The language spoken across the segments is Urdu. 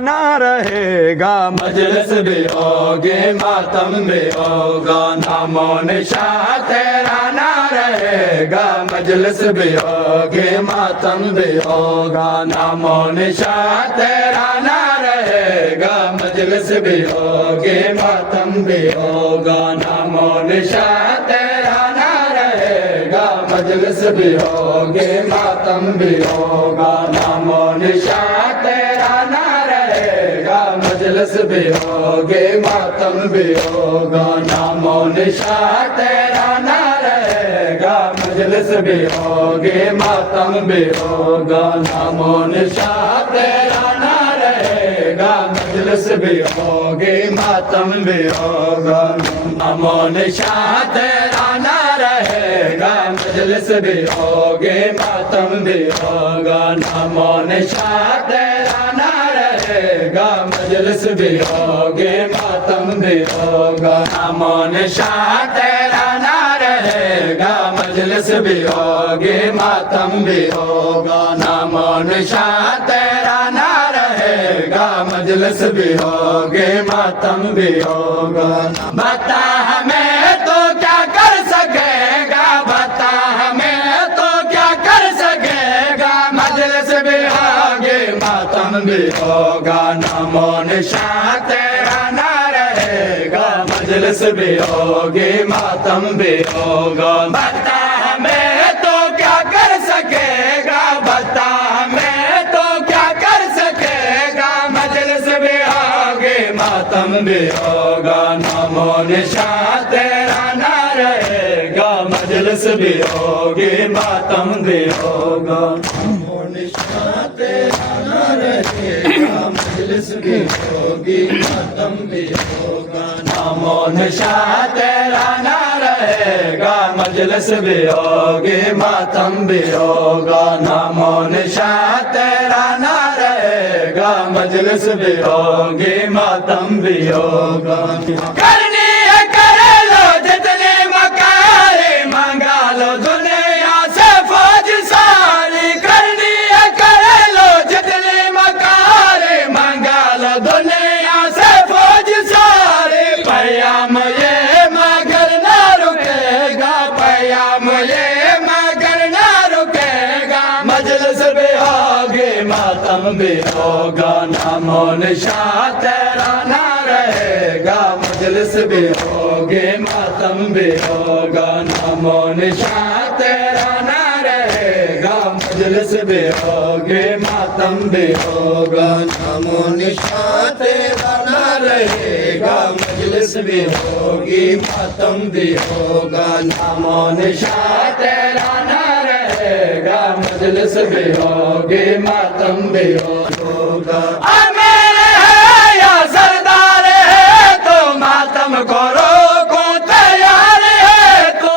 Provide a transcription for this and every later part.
نہ رہے گا، مجلس بھی ہوگی ماتم بھی ہوگا، نام و نشان تیرا نہ رہے گا، مجلس بھی ہوگی ماتم بھی ہوگا، نام و نشان تیرا نہ رہے گا، مجلس بھی ہوگی ماتم بھی ہوگا، نام و نشان تیرا نہ رہے گا، مجلس بھی ہوگی ماتم بھی ہوگا، نام و نشان تیرا نہ رہے گا، مجلس بھی ہوگی ماتم بھی ہوگا، نام و نشان تیرا نہ رہے گا، مجلس بھی ہوگی ماتم بھی ہوگا، نام و نشان تیرا نہ رہے گا، مجلس بھی ہوگی ماتم بھی ہوگا، نام و نشان تیرا نہ رہے گا، مجلس بھی ہوگی ماتم بھی ہوگا، نام و نشان تیرا نہ رہے گا، مجلس بھی ہوگی ماتم بھی ہوگا، نام و نشان تیرا نہ رہے گا، مجلس بھی ہوگی ماتم بھی ہوگا، نام و نشان تیرا نہ رہے گا، مجلس بھی ہوگی ماتم بھی ہوگا، بتا ہمیں تو کیا کر سکے گا، بتا ہمیں تو کیا کر سکے گا، مجلس بھی ہوگی ماتم بھی ہوگا، نام و نشان تیرا نہ رہے گا، مجلس بھی ہوگی ماتم بھی ہوگا، بتا ہمیں تو کیا کر سکے گا، بتا ہمیں تو کیا کر سکے گا، مجلس بھی ہوگی ماتم بھی ہوگا، نام و نشان تیرا نہ رہے گا، مجلس بھی ہوگی ماتم بھی ہوگا، نام و نشان تیرا نہ رہے گا، مجلس بھی ہوگی ماتم بھی ہوگا، نام و نشان تیرا نہ رہے گا، مجلس بھی ہوگی ماتم بھی ہوگا، نام و نشان تیرا نہ رہے گا، مجلس بھی ہوگی ماتم بھی ہوگا، کرنی ہے کرے لو جتنے مکاری، منگا لو دنیا سے فوج ساری، کرنی ہے کرے لو جتنے مکاری، منگا لو دنیا سے فوج ساری، پیام یہ مگر نہ رکے گا، پیام یہ مگر نہ رکے گا، مجلس بھی ہوگی ماتم بھی ہوگا، نام و نشان تیرا نہ رہے گا، مجلس بھی ہوگی ماتم بھی ہوگا، نام و نشان تیرا نہ رہے گا، مجلس بھی ہوگی ماتم بھی ہوگا، نام و نشان تیرا نہ رہے گا، مجلس بھی ہوگی ماتم بھی ہوگا، نام و نشان تیرا نہ رہے گا، مجلس بھی ہوگی ماتم بھی ہوگا، میرے ہے یا سردار ہے تو ماتم کو روکو تیار ہے تو،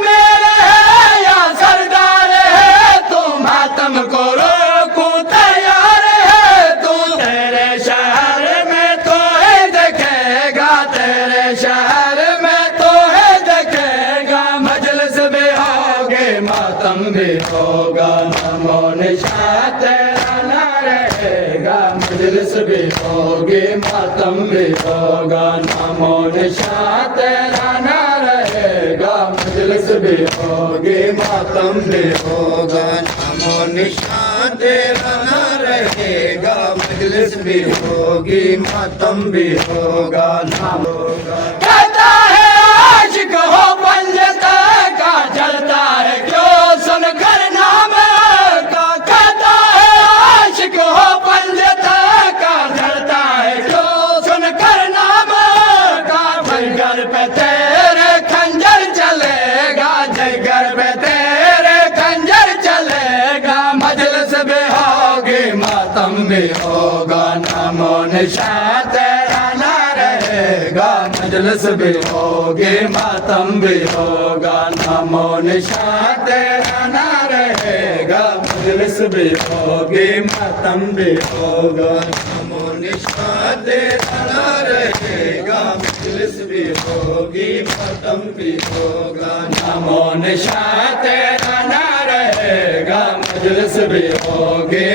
میرے ہے یا سردار ہے تو ماتم کو روکو تیار ہے تو، تیرے شہر میں تو ہے دیکھے گا، تیرے شہر میں تو ہے دیکھے گا، مجلس بھی ہوگی ماتم بھی ہوگا، نام و نشان تیرا نہ رہے گا، مجلس بھی ہوگی ماتم بھی ہوگا، نام و نشان تیرا نہ رہے گا، مجلس بھی ہوگی ماتم بھی ہوگا، نام و نشان تیرا نہ رہے گا، مجلس بھی ہوگی ماتم بھی ہوگا، نام ہوگا، کہتا ہے عاشق ہو پنجتا کا، جلتا ہے کیوں سن کر نام کا، کہتا ہے عاشق ہو پنجتا کا، جلتا ہے کیوں سن کر نام کا، جگر پہ تیرے خنجر چلے گا، جگر پہ تیرے خنجر چلے گا، مجلس بھی ہوگی ماتم بھی ہوگا، نام و نشان تیرا نہ رہے گا، مجلس بھی ہوگی ماتم بھی ہوگا، نام و نشان تیرا نہ رہے گا، مجلس بھی ہوگی ماتم بھی ہوگا، نام و نشان تیرا نہ رہے گا، مجلس بھی ہوگی ماتم بھی ہوگا، نام و نشان تیرا نہ رہے گا، مجلس بھی ہوگی ہوگی